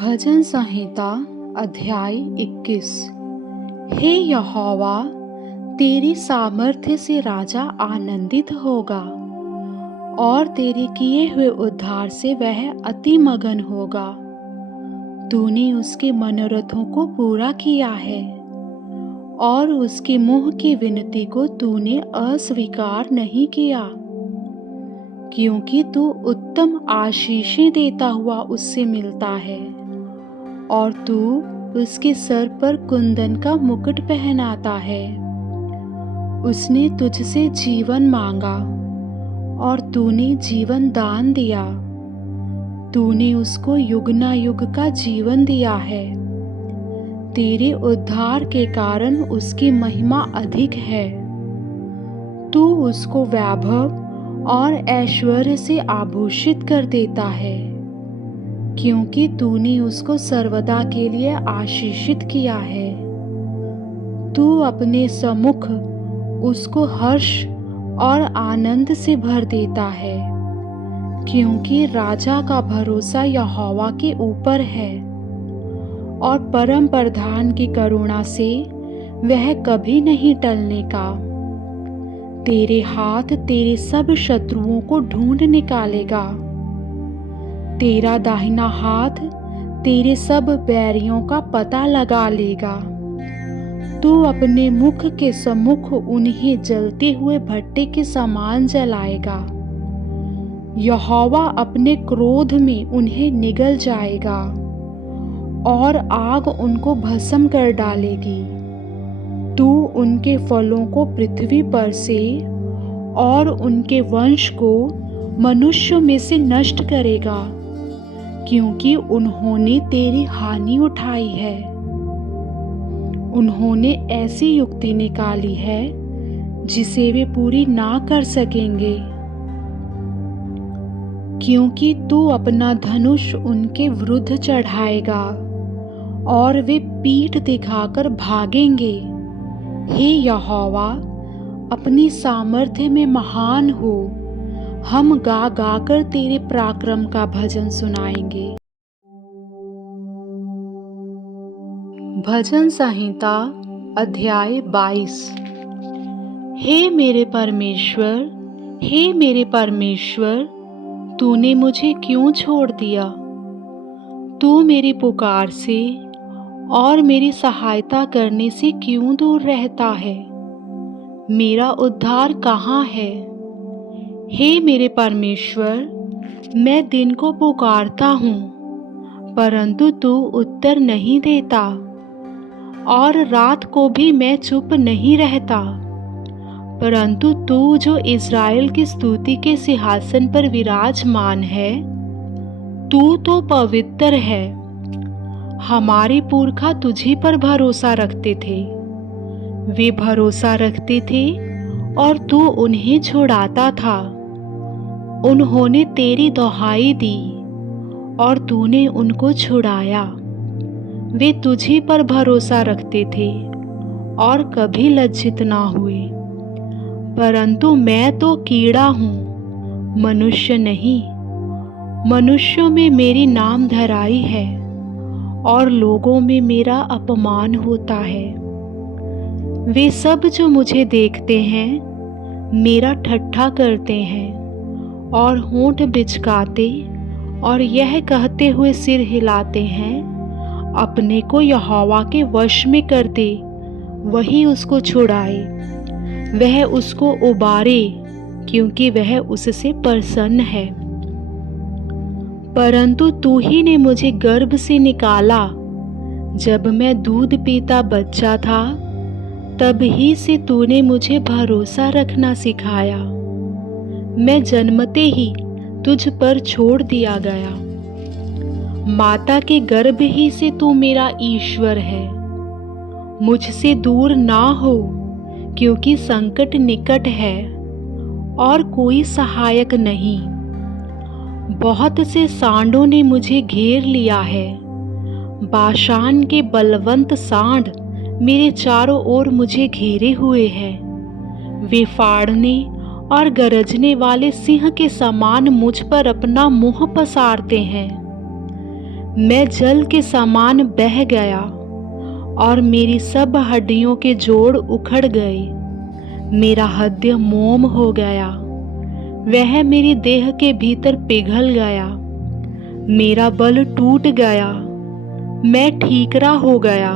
भजन संहिता अध्याय 21। हे यहोवा, तेरी सामर्थ्य से राजा आनंदित होगा और तेरे किए हुए उद्धार से वह अति मगन होगा। तूने उसके मनोरथों को पूरा किया है और उसके मुंह की विनती को तूने अस्वीकार नहीं किया, क्योंकि तू उत्तम आशीषें देता हुआ उससे मिलता है और तू उसके सर पर कुंदन का मुकुट पहनाता है। उसने तुझसे जीवन मांगा और तूने जीवन दान दिया। तूने उसको युगनायुग का जीवन दिया है। तेरे उद्धार के कारण उसकी महिमा अधिक है। तू उसको वैभव और ऐश्वर्य से आभूषित कर देता है, क्योंकि तूने उसको सर्वदा के लिए आशीषित किया है। तू अपने सम्मुख उसको हर्ष और आनंद से भर देता है, क्योंकि राजा का भरोसा यहोवा के ऊपर है और परम प्रधान की करुणा से वह कभी नहीं टलने का। तेरे हाथ तेरे सब शत्रुओं को ढूंढ निकालेगा। तेरा दाहिना हाथ तेरे सब बैरियों का पता लगा लेगा। तू अपने मुख के सम्मुख उन्हें जलते हुए भट्टे के समान जलाएगा। यहोवा अपने क्रोध में उन्हें निगल जाएगा और आग उनको भस्म कर डालेगी। तू उनके फलों को पृथ्वी पर से और उनके वंश को मनुष्य में से नष्ट करेगा, क्योंकि उन्होंने तेरी हानि उठाई है। उन्होंने ऐसी युक्ति निकाली है जिसे वे पूरी ना कर सकेंगे, क्योंकि तू अपना धनुष उनके विरुद्ध चढ़ाएगा और वे पीठ दिखाकर भागेंगे। हे यहोवा, अपनी सामर्थ्य में महान हो। हम गा गा कर तेरे पराक्रम का भजन सुनाएंगे। भजन संहिता अध्याय 22। हे मेरे परमेश्वर, हे मेरे परमेश्वर, तूने मुझे क्यों छोड़ दिया? तू मेरी पुकार से और मेरी सहायता करने से क्यों दूर रहता है? मेरा उद्धार कहाँ है? हे मेरे परमेश्वर, मैं दिन को पुकारता हूँ, परंतु तू उत्तर नहीं देता, और रात को भी मैं चुप नहीं रहता। परंतु तू जो इज़राइल की स्तुति के सिंहासन पर विराजमान है, तू तो पवित्र है। हमारे पुरखा तुझी पर भरोसा रखते थे। वे भरोसा रखते थे और तू उन्हें छुड़ाता था। उन्होंने तेरी दुहाई दी और तूने उनको छुड़ाया। वे तुझी पर भरोसा रखते थे और कभी लज्जित ना हुए। परंतु मैं तो कीड़ा हूँ, मनुष्य नहीं। मनुष्यों में मेरी नाम धराई है और लोगों में मेरा अपमान होता है। वे सब जो मुझे देखते हैं मेरा ठट्ठा करते हैं और होंठ बिचकाते और यह कहते हुए सिर हिलाते हैं, अपने को यहोवा के वश में कर दे, वही उसको छुड़ाए, वह उसको उबारे, क्योंकि वह उससे प्रसन्न है। परंतु तू ही ने मुझे गर्भ से निकाला। जब मैं दूध पीता बच्चा था, तब ही से तूने मुझे भरोसा रखना सिखाया। मैं जन्मते ही तुझ पर छोड़ दिया गया। माता के गर्भ ही से तू मेरा ईश्वर है। मुझसे दूर ना हो, क्योंकि संकट निकट है और कोई सहायक नहीं। बहुत से सांडों ने मुझे घेर लिया है। बाशान के बलवंत सांड मेरे चारों ओर मुझे घेरे हुए हैं। वे फाड़ने और गरजने वाले सिंह के समान मुझ पर अपना मुंह पसारते हैं। मैं जल के समान बह गया और मेरी सब हड्डियों के जोड़ उखड़ गए। मेरा हृदय मोम हो गया, वह मेरी देह के भीतर पिघल गया। मेरा बल टूट गया, मैं ठीकरा हो गया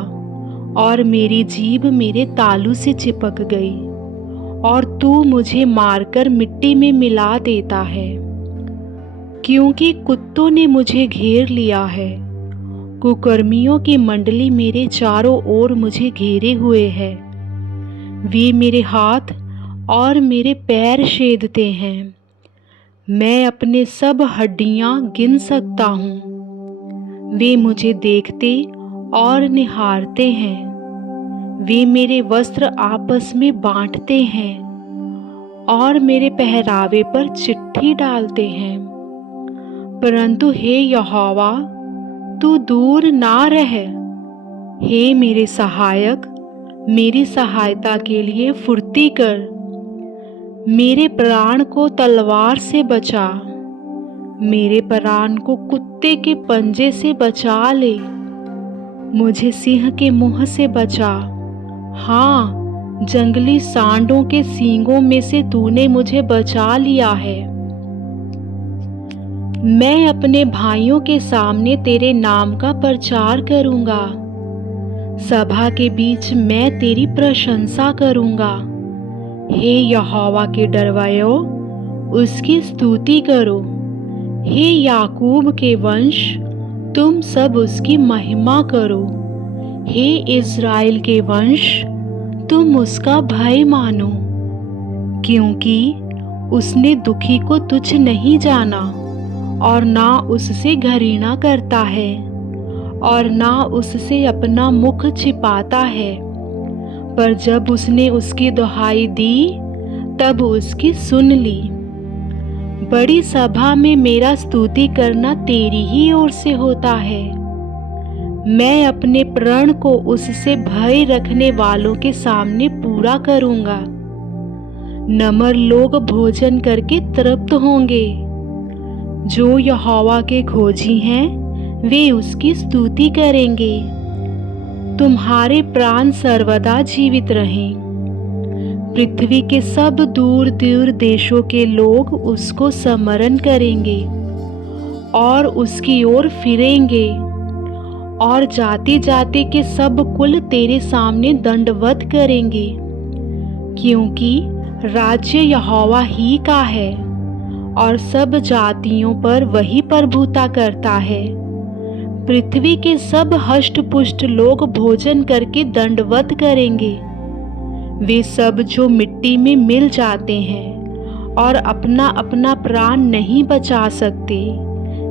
और मेरी जीभ मेरे तालू से चिपक गई। और तू मुझे मारकर मिट्टी में मिला देता है, क्योंकि कुत्तों ने मुझे घेर लिया है। कुकर्मियों की मंडली मेरे चारों ओर मुझे घेरे हुए है। वे मेरे हाथ और मेरे पैर छेदते हैं। मैं अपने सब हड्डियां गिन सकता हूँ। वे मुझे देखते और निहारते हैं। वे मेरे वस्त्र आपस में बांटते हैं और मेरे पहरावे पर चिट्ठी डालते हैं। परंतु हे यहोवा, तू दूर ना रह। हे मेरे सहायक, मेरी सहायता के लिए फुर्ती कर। मेरे प्राण को तलवार से बचा, मेरे प्राण को कुत्ते के पंजे से बचा ले। मुझे सिंह के मुंह से बचा, हाँ, जंगली सांडों के सींगों में से तूने मुझे बचा लिया है। मैं अपने भाइयों के सामने तेरे नाम का प्रचार करूंगा। सभा के बीच मैं तेरी प्रशंसा करूंगा। हे यहोवा के डरवैयो, उसकी स्तुति करो। हे याकूब के वंश, तुम सब उसकी महिमा करो। हे इज़राइल के वंश, तुम उसका भय मानो, क्योंकि उसने दुखी को तुच्छ नहीं जाना और ना उससे घृणा करता है और ना उससे अपना मुख छिपाता है। पर जब उसने उसकी दुहाई दी, तब उसकी सुन ली। बड़ी सभा में मेरा स्तुति करना तेरी ही ओर से होता है। मैं अपने प्रण को उससे भय रखने वालों के सामने पूरा करूंगा। नम्र लोग भोजन करके तृप्त होंगे। जो यहोवा के खोजी हैं, वे उसकी स्तुति करेंगे। तुम्हारे प्राण सर्वदा जीवित रहें। पृथ्वी के सब दूर दूर देशों के लोग उसको स्मरण करेंगे और उसकी ओर फिरेंगे। और जाति जाति के सब कुल तेरे सामने दंडवत करेंगे, क्योंकि राज्य यहोवा ही का है और सब जातियों पर वही प्रभुता करता है। पृथ्वी के सब हष्ट पुष्ट लोग भोजन करके दंडवत करेंगे। वे सब जो मिट्टी में मिल जाते हैं और अपना अपना प्राण नहीं बचा सकते,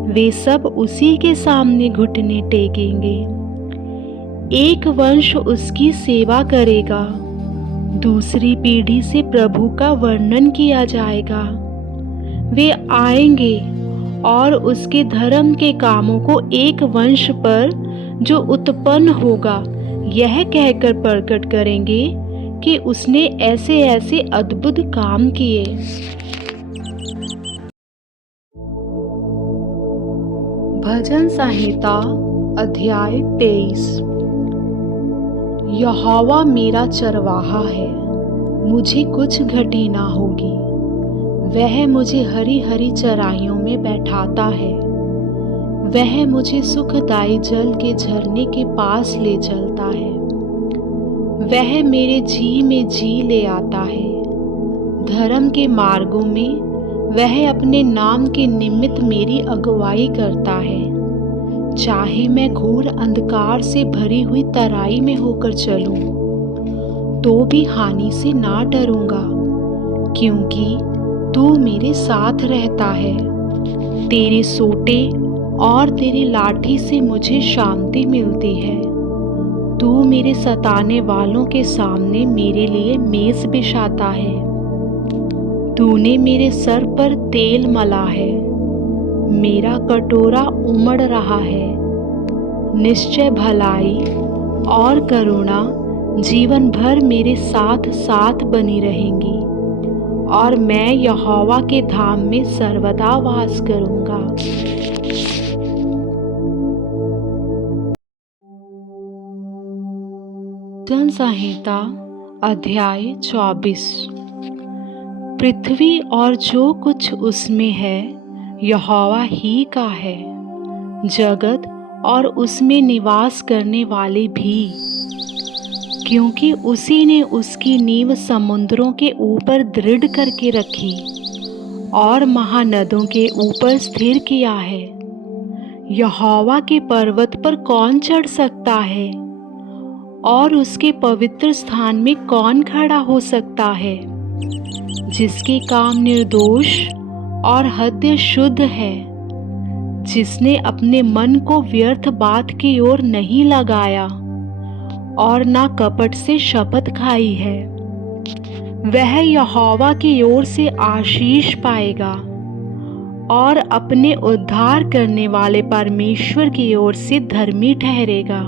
वे सब उसी के सामने घुटने टेकेंगे। एक वंश उसकी सेवा करेगा, दूसरी पीढ़ी से प्रभु का वर्णन किया जाएगा। वे आएंगे और उसके धर्म के कामों को एक वंश पर जो उत्पन्न होगा यह कहकर प्रकट करेंगे कि उसने ऐसे ऐसे अद्भुत काम किए। भजन संहिता अध्याय 23। यहोवा मेरा चरवाहा है, मुझे कुछ घटी ना होगी। वह मुझे हरी हरी चराइयों में बैठाता है। वह मुझे सुखदायी जल के झरने के पास ले चलता है। वह मेरे जी में जी ले आता है। धर्म के मार्गों में वह अपने नाम के निमित्त मेरी अगुवाई करता है। चाहे मैं घोर अंधकार से भरी हुई तराई में होकर चलूं, तो भी हानि से ना डरूंगा, क्योंकि तू मेरे साथ रहता है। तेरे सोटे और तेरी लाठी से मुझे शांति मिलती है। तू मेरे सताने वालों के सामने मेरे लिए मेज बिछाता है। तूने मेरे सर पर तेल मला है। मेरा कटोरा उमड़ रहा है। निश्चय भलाई और करुणा जीवन भर मेरे साथ साथ बनी रहेंगी और मैं यहोवा के धाम में सर्वदा वास करूंगा। भजन संहिता अध्याय 24। पृथ्वी और जो कुछ उसमें है यहोवा ही का है, जगत और उसमें निवास करने वाले भी, क्योंकि उसी ने उसकी नींव समुद्रों के ऊपर दृढ़ करके रखी और महानदों के ऊपर स्थिर किया है। यहोवा के पर्वत पर कौन चढ़ सकता है और उसके पवित्र स्थान में कौन खड़ा हो सकता है? जिसके काम निर्दोष और हृदय शुद्ध है, जिसने अपने मन को व्यर्थ बात की ओर नहीं लगाया और ना कपट से शपथ खाई है, वह यहोवा की ओर से आशीष पाएगा और अपने उद्धार करने वाले परमेश्वर की ओर से धर्मी ठहरेगा।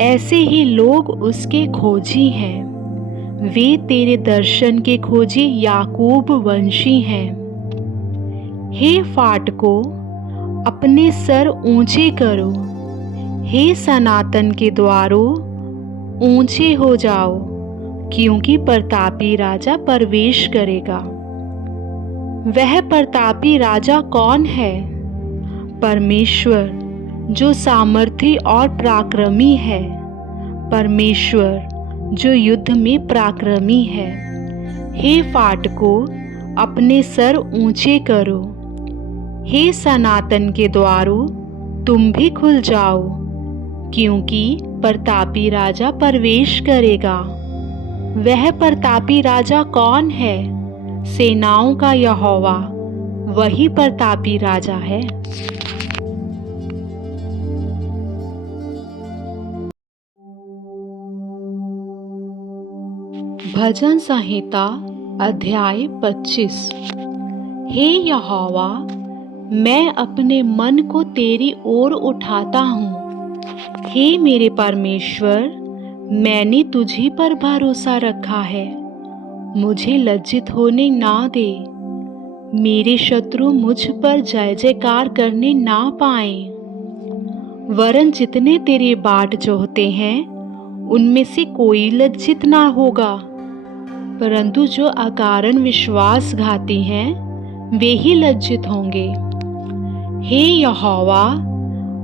ऐसे ही लोग उसके खोजी हैं, वे तेरे दर्शन के खोजी याकूब वंशी हैं। हे फाटकों, अपने सर ऊंचे करो, हे सनातन के द्वारों, ऊंचे हो जाओ, क्योंकि प्रतापी राजा प्रवेश करेगा। वह प्रतापी राजा कौन है? परमेश्वर, जो सामर्थी और पराक्रमी है, परमेश्वर जो युद्ध में पराक्रमी है। हे फाटकों, अपने सर ऊंचे करो, हे सनातन के द्वारों, तुम भी खुल जाओ, क्योंकि प्रतापी राजा प्रवेश करेगा। वह प्रतापी राजा कौन है? सेनाओं का यहोवा, वही प्रतापी राजा है। भजन संहिता अध्याय 25। हे यहोवा, मैं अपने मन को तेरी ओर उठाता हूँ। हे मेरे परमेश्वर, मैंने तुझी पर भरोसा रखा है। मुझे लज्जित होने ना दे, मेरे शत्रु मुझ पर जय जयकार करने ना पाएं। वरन जितने तेरे बाट जोहते हैं उनमें से कोई लज्जित ना होगा, परंतु जो अकारण विश्वासघाती हैं वे ही लज्जित होंगे। हे यहोवा,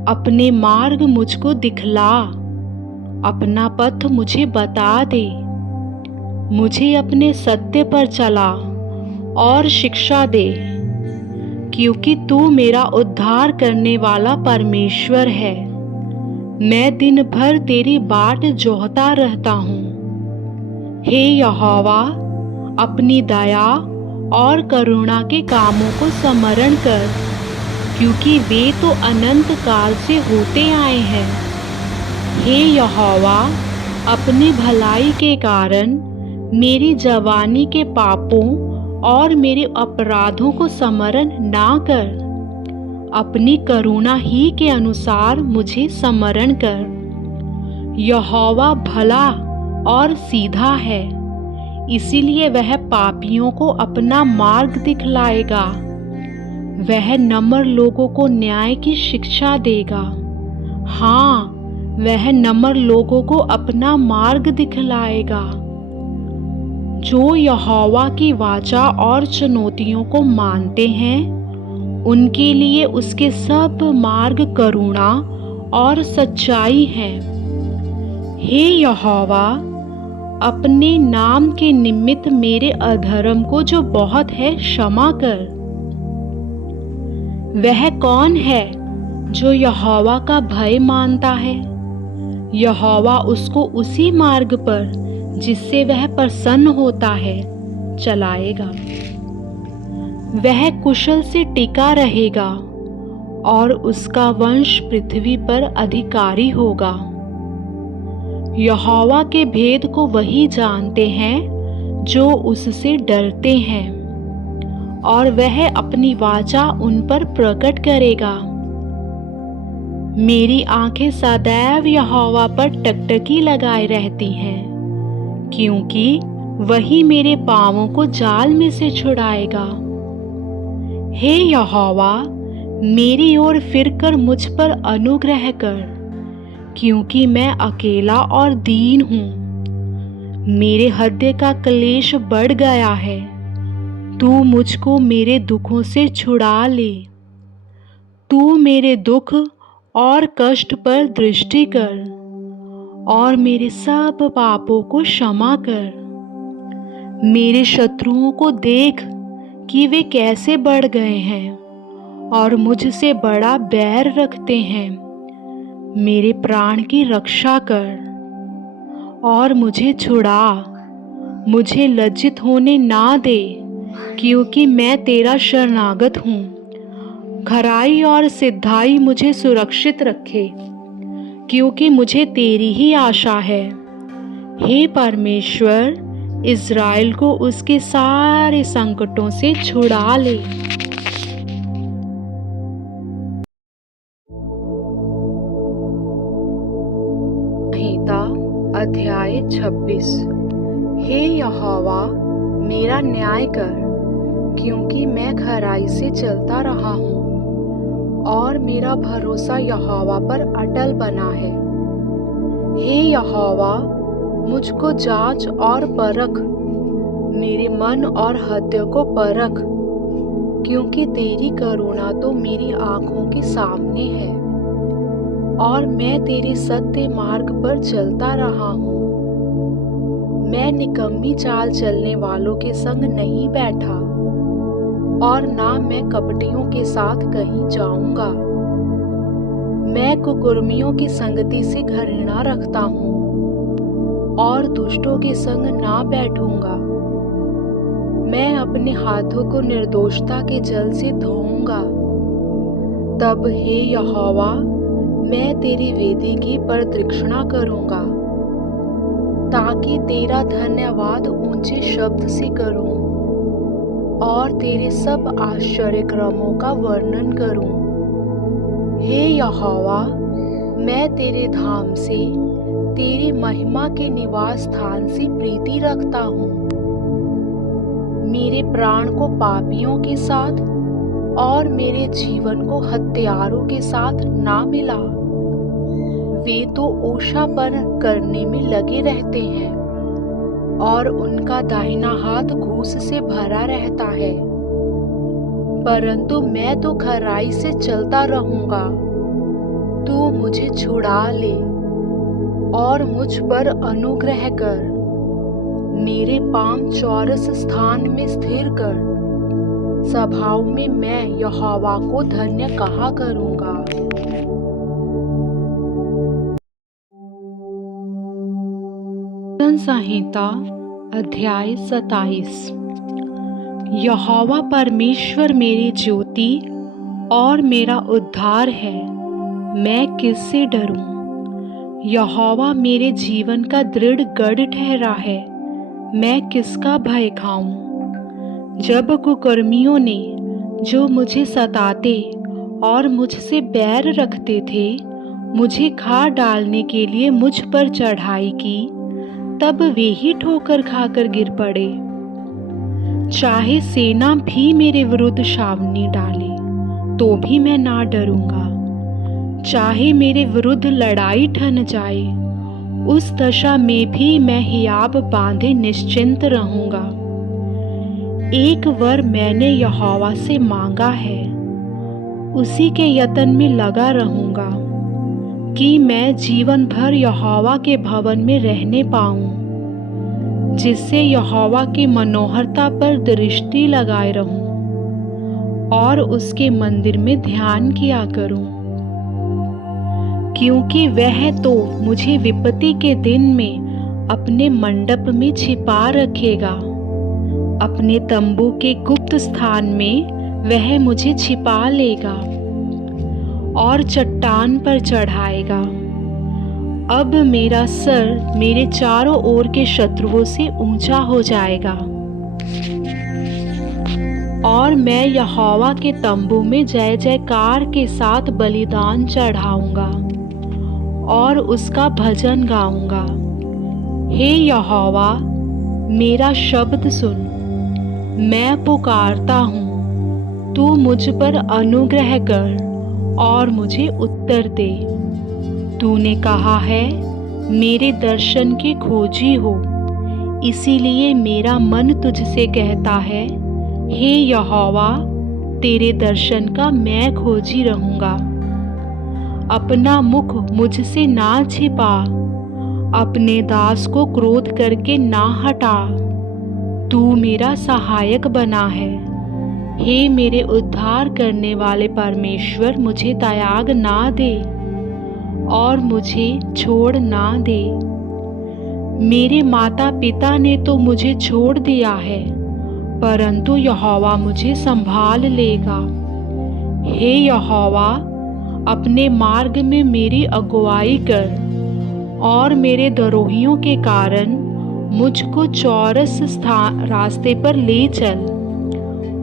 अपने मार्ग मुझको दिखला, अपना पथ मुझे बता दे। मुझे अपने सत्य पर चला और शिक्षा दे, क्योंकि तू मेरा उद्धार करने वाला परमेश्वर है। मैं दिन भर तेरी बाट जोहता रहता हूँ। हे यहोवा, अपनी दया और करुणा के कामों को स्मरण कर, क्योंकि वे तो अनंत काल से होते आए हैं। हे यहोवा, अपनी भलाई के कारण मेरी जवानी के पापों और मेरे अपराधों को स्मरण ना कर। अपनी करुणा ही के अनुसार मुझे स्मरण कर। यहोवा भला और सीधा है, इसीलिए वह पापियों को अपना मार्ग दिखलाएगा। वह नम्र लोगों को न्याय की शिक्षा देगा। हाँ, वह नम्र लोगों को अपना मार्ग दिखलाएगा। जो यहोवा की वाचा और चुनौतियों को मानते हैं, उनके लिए उसके सब मार्ग करुणा और सच्चाई है। हे यहोवा, अपने नाम के निमित्त मेरे अधर्म को जो बहुत है क्षमा कर। वह कौन है जो यहोवा का भय मानता है? यहोवा उसको उसी मार्ग पर जिससे वह प्रसन्न होता है चलाएगा। वह कुशल से टिका रहेगा और उसका वंश पृथ्वी पर अधिकारी होगा। यहोवा के भेद को वही जानते हैं जो उससे डरते हैं, और वह अपनी वाचा उन पर प्रकट करेगा। मेरी आंखें सदैव यहोवा पर टकटकी लगाए रहती हैं, क्योंकि वही मेरे पांवों को जाल में से छुड़ाएगा। हे यहोवा, मेरी ओर फिरकर मुझ पर अनुग्रह कर, क्योंकि मैं अकेला और दीन हूँ। मेरे हृदय का क्लेश बढ़ गया है। तू मुझको मेरे दुखों से छुड़ा ले। तू मेरे दुख और कष्ट पर दृष्टि कर और मेरे सब पापों को क्षमा कर। मेरे शत्रुओं को देख कि वे कैसे बढ़ गए हैं और मुझसे बड़ा बैर रखते हैं। मेरे प्राण की रक्षा कर और मुझे छुड़ा। मुझे लज्जित होने ना दे, क्योंकि मैं तेरा शरणागत हूँ। खराई और सिद्धाई मुझे सुरक्षित रखे, क्योंकि मुझे तेरी ही आशा है। हे परमेश्वर, इज़राइल को उसके सारे संकटों से छुड़ा ले। संहिता अध्याय 26। हे यहोवा, मेरा न्याय कर, क्योंकि मैं खराई से चलता रहा हूँ और मेरा भरोसा यहोवा पर अटल बना है। हे यहोवा, मुझको जांच और परख, मेरे मन और हृदय को परख, क्योंकि तेरी करुणा तो मेरी आँखों के सामने है और मैं तेरे सत्य मार्ग पर चलता रहा हूँ। मैं निकम्मी चाल चलने वालों के संग नहीं बैठा और ना मैं कपटियों के साथ कहीं जाऊंगा। मैं कुकर्मियों की संगति से घृणा रखता हूँ और दुष्टों के संग ना बैठूंगा। मैं अपने हाथों को निर्दोषता के जल से धोऊंगा। तब हे यहोवा, मैं तेरी वेदी की प्रदक्षिणा करूंगा, ताकि तेरा धन्यवाद ऊंचे शब्द से करूं और तेरे सब आश्चर्य क्रमों का वर्णन करूं। हे यहोवा, मैं तेरे धाम से, तेरी महिमा के निवास स्थान से प्रीति रखता हूँ। मेरे प्राण को पापियों के साथ और मेरे जीवन को हत्यारों के साथ ना मिला। वे तो ओछापन करने में लगे रहते हैं और उनका दाहिना हाथ घूस से भरा रहता है। परंतु मैं तो खराई से चलता रहूंगा। तू मुझे छुड़ा ले और मुझ पर अनुग्रह कर। मेरे पाँव चौरस स्थान में स्थिर कर। सभाओं में मैं यहोवा को धन्य कहा करूंगा। संहिता अध्याय 27। यहोवा परमेश्वर मेरी ज्योति और मेरा उद्धार है, मैं किससे डरूं? यहोवा मेरे जीवन का दृढ़ गढ़ ठहरा है, मैं किसका भय खाऊं? जब कुकर्मियों ने, जो मुझे सताते और मुझसे बैर रखते थे, मुझे खा डालने के लिए मुझ पर चढ़ाई की, तब वे ही ठोकर खाकर गिर पड़े। चाहे सेना भी मेरे विरुद्ध छावनी डाले, तो भी मैं ना डरूंगा। चाहे मेरे विरुद्ध लड़ाई ठन जाए, उस दशा में भी मैं हियाब बांधे निश्चिंत रहूंगा। एक वर मैंने यहोवा से मांगा है, उसी के यत्न में लगा रहूंगा, कि मैं जीवन भर यहोवा के भवन में रहने पाऊं, जिससे यहोवा की मनोहरता पर दृष्टि लगाए रहूं और उसके मंदिर में ध्यान किया करूं। क्योंकि वह तो मुझे विपत्ति के दिन में अपने मंडप में छिपा रखेगा। अपने तंबू के गुप्त स्थान में वह मुझे छिपा लेगा और चट्टान पर चढ़ाएगा। अब मेरा सर मेरे चारों ओर के शत्रुओं से ऊंचा हो जाएगा और मैं यहोवा के तंबू में जय जयकार के साथ बलिदान चढ़ाऊंगा और उसका भजन गाऊंगा। हे यहोवा, मेरा शब्द सुन, मैं पुकारता हूँ, तू मुझ पर अनुग्रह कर और मुझे उत्तर दे। तूने कहा है मेरे दर्शन के खोजी हो, इसीलिए मेरा मन तुझसे कहता है, हे यहोवा, तेरे दर्शन का मैं खोजी रहूँगा। अपना मुख मुझसे ना छिपा, अपने दास को क्रोध करके ना हटा। तू मेरा सहायक बना है। हे मेरे उद्धार करने वाले परमेश्वर, मुझे त्याग ना दे और मुझे छोड़ ना दे। मेरे माता पिता ने तो मुझे छोड़ दिया है, परंतु यहोवा मुझे संभाल लेगा। हे यहोवा, अपने मार्ग में मेरी अगुवाई कर और मेरे द्रोहियों के कारण मुझको चौरस रास्ते पर ले चल।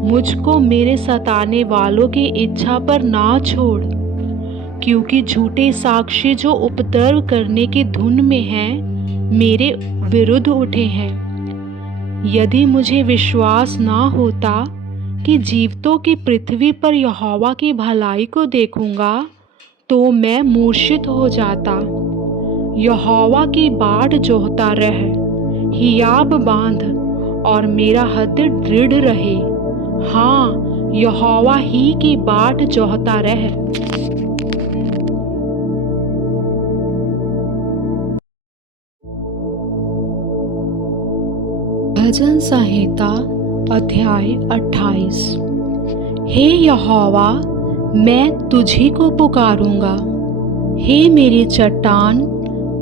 मुझको मेरे सताने वालों की इच्छा पर ना छोड़, क्योंकि झूठे साक्षी जो उपद्रव करने की धुन में हैं, मेरे विरुद्ध उठे हैं। यदि मुझे विश्वास ना होता कि जीवितों की पृथ्वी पर यहोवा की भलाई को देखूंगा, तो मैं मूर्छित हो जाता। यहोवा की बाट जोहता रह, हियाब बांध और मेरा हृदय दृढ़ रहे। हाँ, यहोवा ही की बाट जोहता रह। भजन संहिता अध्याय 28। हे यहोवा, मैं तुझी को पुकारूंगा। हे मेरी चट्टान,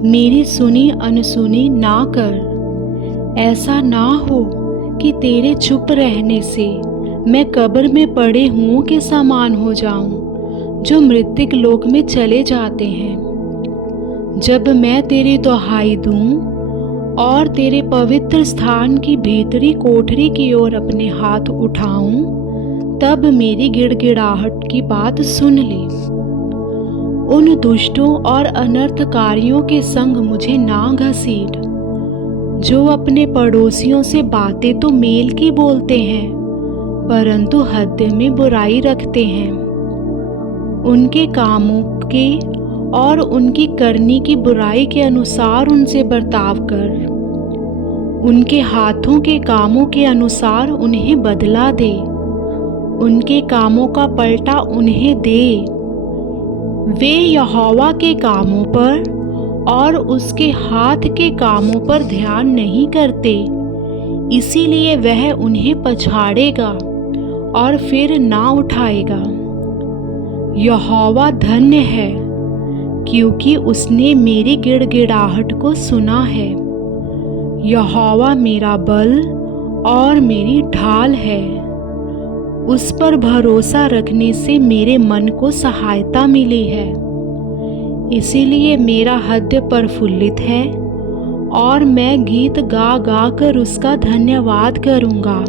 मेरी सुनी अनसुनी ना कर। ऐसा ना हो कि तेरे चुप रहने से मैं कब्र में पड़े हुओं के समान हो जाऊं, जो मृत्यक लोक में चले जाते हैं। जब मैं तेरी दुहाई दूं और तेरे पवित्र स्थान की भीतरी कोठरी की ओर अपने हाथ उठाऊं, तब मेरी गिड़गिड़ाहट की बात सुन ले। उन दुष्टों और अनर्थकारियों के संग मुझे ना घसीट, जो अपने पड़ोसियों से बातें तो मेल की बोलते हैं, परंतु हृदय में बुराई रखते हैं। उनके कामों के और उनकी करनी की बुराई के अनुसार उनसे बर्ताव कर। उनके हाथों के कामों के अनुसार उन्हें बदला दे। उनके कामों का पलटा उन्हें दे। वे यहोवा के कामों पर और उसके हाथ के कामों पर ध्यान नहीं करते, इसीलिए वह उन्हें पछाड़ेगा और फिर ना उठाएगा। यहोवा धन्य है, क्योंकि उसने मेरी गिड़गिड़ाहट को सुना है। यहोवा मेरा बल और मेरी ढाल है। उस पर भरोसा रखने से मेरे मन को सहायता मिली है। इसीलिए मेरा हृदय प्रफुल्लित है और मैं गीत गा गा कर उसका धन्यवाद करूँगा।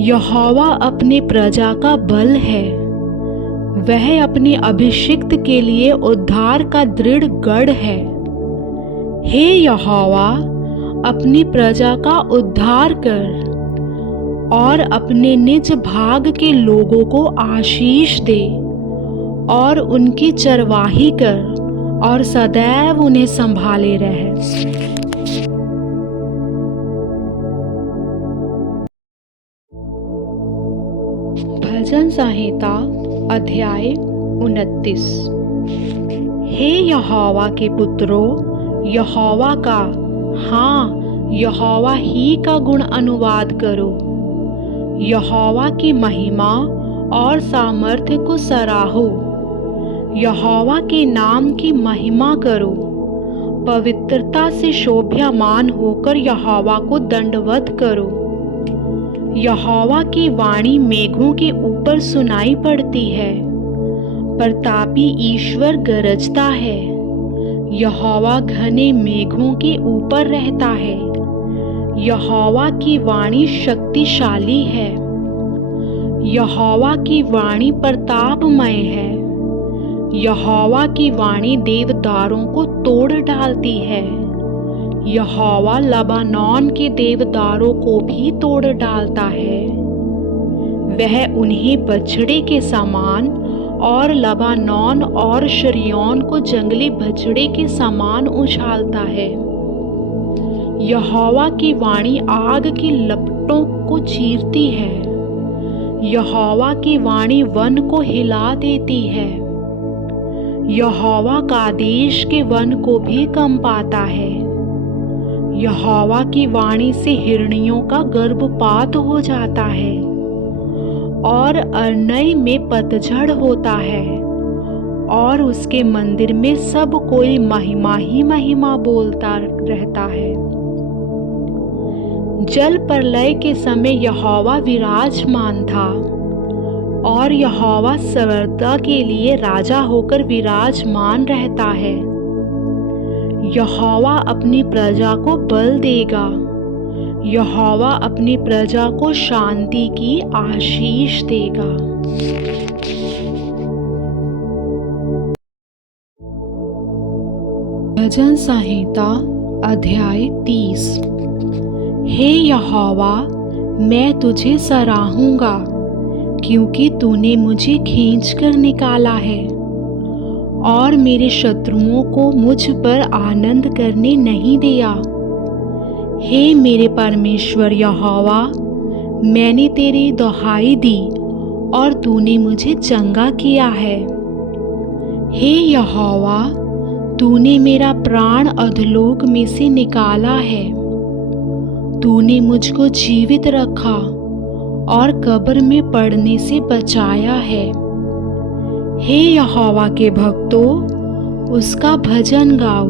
यहोवा अपने प्रजा का बल है। वह अपने अभिषिक्त के लिए उद्धार का दृढ़ गढ़ है। हे यहोवा, अपनी प्रजा का उद्धार कर और अपने निज भाग के लोगों को आशीष दे और उनकी चरवाही कर और सदैव उन्हें संभाले रहे। भजन संहिता अध्याय 29। हे यहोवा के पुत्रों, यहोवा का, हाँ, यहोवा ही का गुण अनुवाद करो। यहोवा की महिमा और सामर्थ्य को सराहो। यहोवा के नाम की महिमा करो। पवित्रता से शोभायमान होकर यहोवा को दंडवत करो। यहोवा की वाणी मेघों के ऊपर सुनाई पड़ती है। प्रतापी ईश्वर गरजता है। यहोवा घने मेघों के ऊपर रहता है। यहोवा की वाणी शक्तिशाली है। यहोवा की वाणी प्रतापमय है। यहोवा की वाणी देवदारों को तोड़ डालती है। यहोवा लबानोन के देवदारों को भी तोड़ डालता है। वह उन्हें बछड़े के समान और लबानोन और शरियोन को जंगली बछड़े के समान उछालता है। यहोवा की वाणी आग की लपटों को चीरती है। यहोवा की वाणी वन को हिला देती है। यहोवा कादेश के वन को भी कंपाता है। यहोवा की वाणी से हिरनियों का गर्भपात हो जाता है और अरनई में पतझड़ होता है और उसके मंदिर में सब कोई महिमा ही महिमा बोलता रहता है। जल प्रलय के समय यहोवा विराजमान था और यहोवा सदा के लिए राजा होकर विराजमान रहता है। यहोवा अपनी प्रजा को बल देगा। यहोवा अपनी प्रजा को शांति की आशीष देगा। भजन संहिता अध्याय 30। हे यहोवा, मैं तुझे सराहूंगा क्योंकि तूने मुझे खींचकर निकाला है और मेरे शत्रुओं को मुझ पर आनंद करने नहीं दिया। हे मेरे परमेश्वर यहोवा, मैंने तेरी दुहाई दी और तूने मुझे चंगा किया है। हे यहोवा, तूने मेरा प्राण अधोलोक में से निकाला है। तूने मुझको जीवित रखा और कब्र में पड़ने से बचाया है। हे यहोवा के भक्तों, उसका भजन गाओ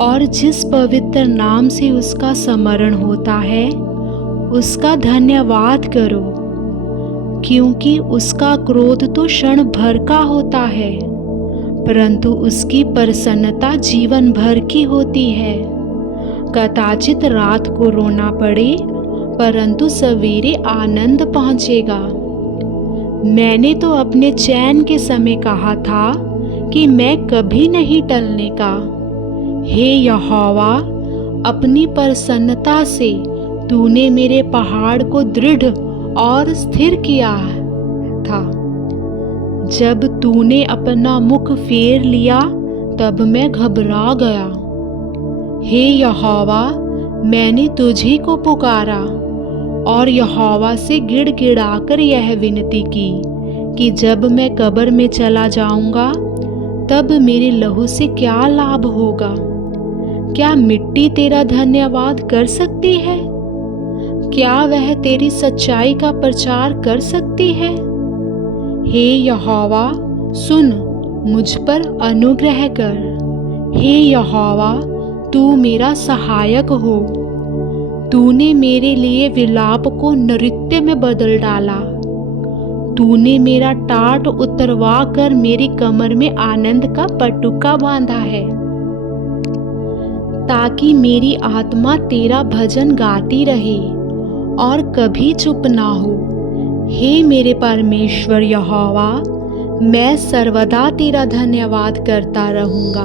और जिस पवित्र नाम से उसका स्मरण होता है उसका धन्यवाद करो, क्योंकि उसका क्रोध तो क्षण भर का होता है, परंतु उसकी प्रसन्नता जीवन भर की होती है। कदाचित रात को रोना पड़े, परंतु सवेरे आनंद पहुँचेगा। मैंने तो अपने चैन के समय कहा था कि मैं कभी नहीं टलने का। हे यहोवा, अपनी प्रसन्नता से तूने मेरे पहाड़ को दृढ़ और स्थिर किया था। जब तूने अपना मुख फेर लिया तब मैं घबरा गया। हे यहोवा, मैंने तुझी को पुकारा और यहोवा से गिड़गिड़ाकर यह विनती की कि जब मैं कब्र में चला जाऊंगा तब मेरे लहू से क्या लाभ होगा। क्या मिट्टी तेरा धन्यवाद कर सकती है? क्या वह तेरी सच्चाई का प्रचार कर सकती है? हे यहोवा, सुन, मुझ पर अनुग्रह कर। हे यहोवा, तू मेरा सहायक हो। तूने मेरे लिए विलाप को नृत्य में बदल डाला। तूने मेरा टाट उतरवा कर मेरी कमर में आनंद का पटुका बांधा है, ताकि मेरी आत्मा तेरा भजन गाती रहे और कभी चुप ना हो। हे मेरे परमेश्वर यहोवा, मैं सर्वदा तेरा धन्यवाद करता रहूँगा।